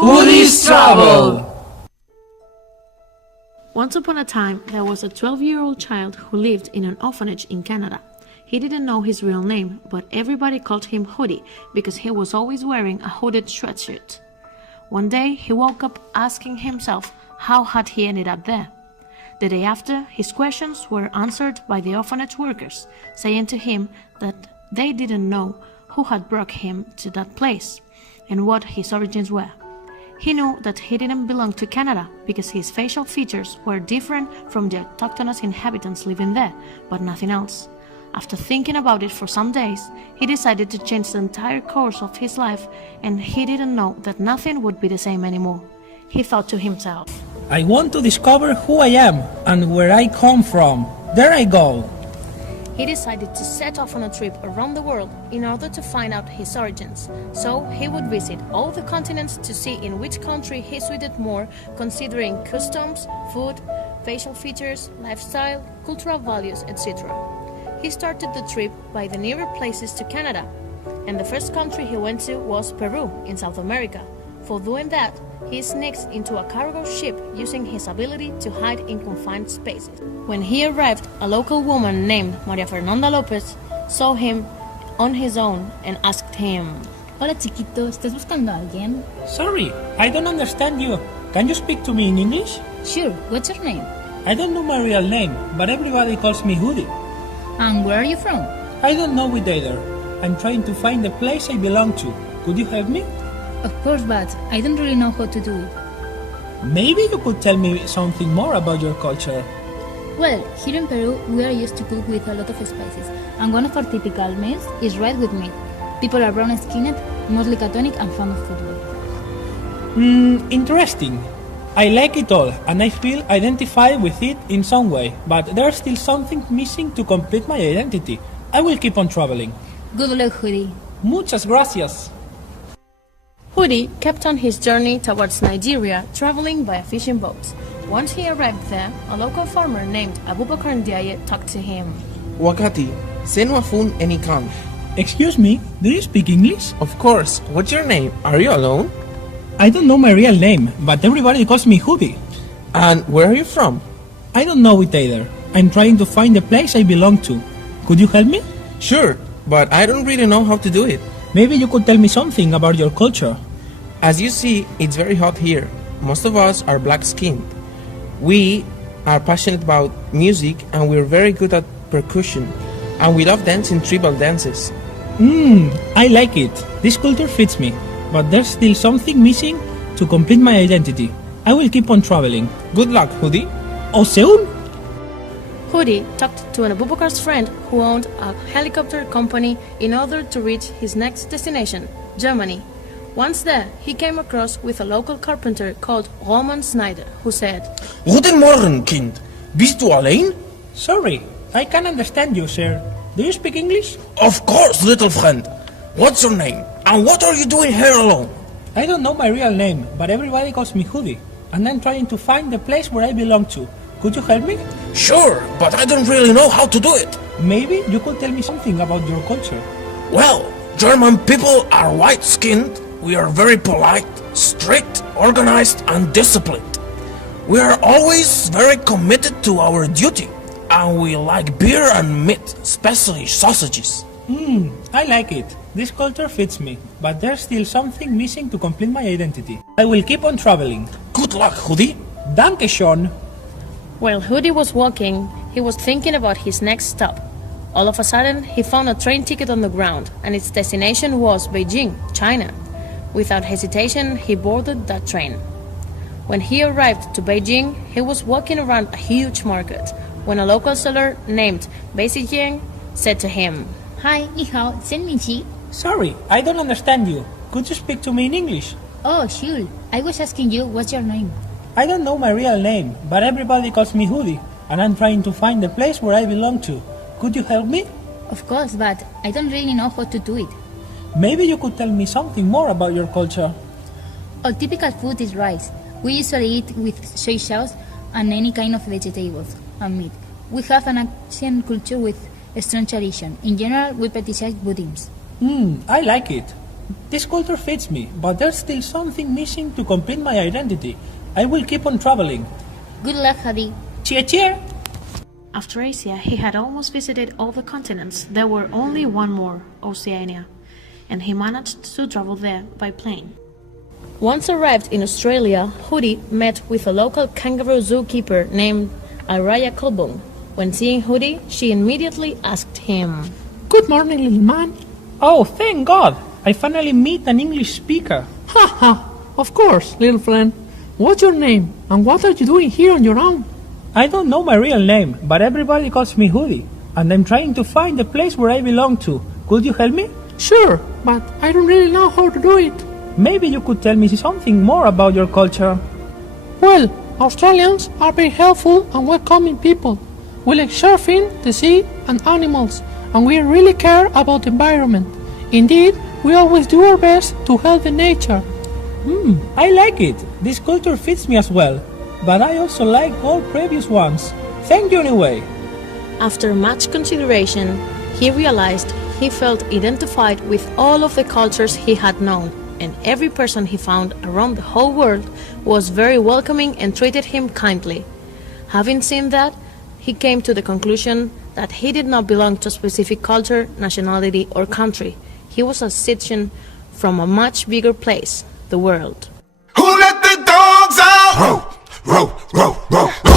Hoodie's Travel! Once upon a time, there was a 12-year-old child who lived in an orphanage in Canada. He didn't know his real name, but everybody called him Hoodie because he was always wearing a hooded sweatshirt. One day, he woke up asking himself how had he ended up there. The day after, his questions were answered by the orphanage workers, saying to him that they didn't know who had brought him to that place and what his origins were. He knew that he didn't belong to Canada because his facial features were different from the autochthonous inhabitants living there, but nothing else. After thinking about it for some days, he decided to change the entire course of his life, and he didn't know that nothing would be the same anymore. He thought to himself, I want to discover who I am and where I come from. There I go. He decided to set off on a trip around the world in order to find out his origins, so he would visit all the continents to see in which country he suited more, considering customs, food, facial features, lifestyle, cultural values, etc. He started the trip by the nearer places to Canada, and the first country he went to was Peru in South America. For doing that, he sneaks into a cargo ship using his ability to hide in confined spaces. When he arrived, a local woman named Maria Fernanda Lopez saw him on his own and asked him, Hola chiquito, ¿estás buscando a alguien? Sorry, I don't understand you. Can you speak to me in English? Sure, what's your name? I don't know my real name, but everybody calls me Hoodie. And where are you from? I don't know it either. I'm trying to find the place I belong to. Could you help me? Of course, but I don't really know how to do it. Maybe you could tell me something more about your culture. Well, here in Peru, we are used to cook with a lot of spices, and one of our typical meals is rice with meat. People are brown-skinned, mostly Catholic, and fond of football. Interesting. I like it all, and I feel identified with it in some way, but there's still something missing to complete my identity. I will keep on traveling. Good luck, Hoodie. Muchas gracias. Hoodie kept on his journey towards Nigeria, traveling by a fishing boat. Once he arrived there, a local farmer named Abubakar Ndiaye talked to him. Wakati, senu afun enikan. Excuse me, do you speak English? Of course. What's your name? Are you alone? I don't know my real name, but everybody calls me Hoodie. And where are you from? I don't know it either. I'm trying to find the place I belong to. Could you help me? Sure, but I don't really know how to do it. Maybe you could tell me something about your culture. As you see, it's very hot here. Most of us are black-skinned. We are passionate about music, and we're very good at percussion. And we love dancing tribal dances. I like it. This culture fits me. But there's still something missing to complete my identity. I will keep on traveling. Good luck, Hoodie. Au seul? Hoodie talked to an Abubakar's friend who owned a helicopter company in order to reach his next destination, Germany. Once there, he came across with a local carpenter called Roman Snyder, who said, Guten Morgen, Kind. Bist du allein? Sorry, I can't understand you, sir. Do you speak English? Of course, little friend. What's your name? And what are you doing here alone? I don't know my real name, but everybody calls me Hoodie, and I'm trying to find the place where I belong to. Could you help me? Sure, but I don't really know how to do it. Maybe you could tell me something about your culture. Well, German people are white-skinned. We are very polite, strict, organized, and disciplined. We are always very committed to our duty, and we like beer and meat, especially sausages. I like it. This culture fits me, but there's still something missing to complete my identity. I will keep on traveling. Good luck, Hoodie. Danke schön. While Hoodie was walking, he was thinking about his next stop. All of a sudden, he found a train ticket on the ground, and its destination was Beijing, China. Without hesitation, he boarded that train. When he arrived to Beijing, he was walking around a huge market when a local seller named Bai Zijiang said to him, Hi, 你好, 真米奇. Sorry, I don't understand you. Could you speak to me in English? Oh, sure. I was asking you, what's your name? I don't know my real name, but everybody calls me Hoodie, and I'm trying to find the place where I belong to. Could you help me? Of course, but I don't really know how to do it. Maybe you could tell me something more about your culture. Our typical food is rice. We usually eat with soy sauce and any kind of vegetables and meat. We have an ancient culture with a strong tradition. In general, we practice Buddhism. I like it. This culture fits me, but there's still something missing to complete my identity. I will keep on traveling. Good luck, Hoodie. Cheer, cheer! After Asia, he had almost visited all the continents. There were only one more, Oceania, and he managed to travel there by plane. Once arrived in Australia, Hoodie met with a local kangaroo zookeeper named Araya Kolbung. When seeing Hoodie, she immediately asked him, Good morning, little man. Oh, thank God! I finally meet an English speaker. Ha ha! Of course, little friend. What's your name, and what are you doing here on your own? I don't know my real name, but everybody calls me Hoodie, and I'm trying to find the place where I belong to. Could you help me? Sure, but I don't really know how to do it. Maybe you could tell me something more about your culture. Well, Australians are very helpful and welcoming people. We like surfing, the sea, and animals, and we really care about the environment. Indeed, we always do our best to help the nature. I like it. This culture fits me as well, but I also like all previous ones. Thank you anyway. After much consideration, he realized he felt identified with all of the cultures he had known, and every person he found around the whole world was very welcoming and treated him kindly. Having seen that, he came to the conclusion that he did not belong to a specific culture, nationality, or country. He was a citizen from a much bigger place, the world. Who let the dogs out? Row, row, row, row.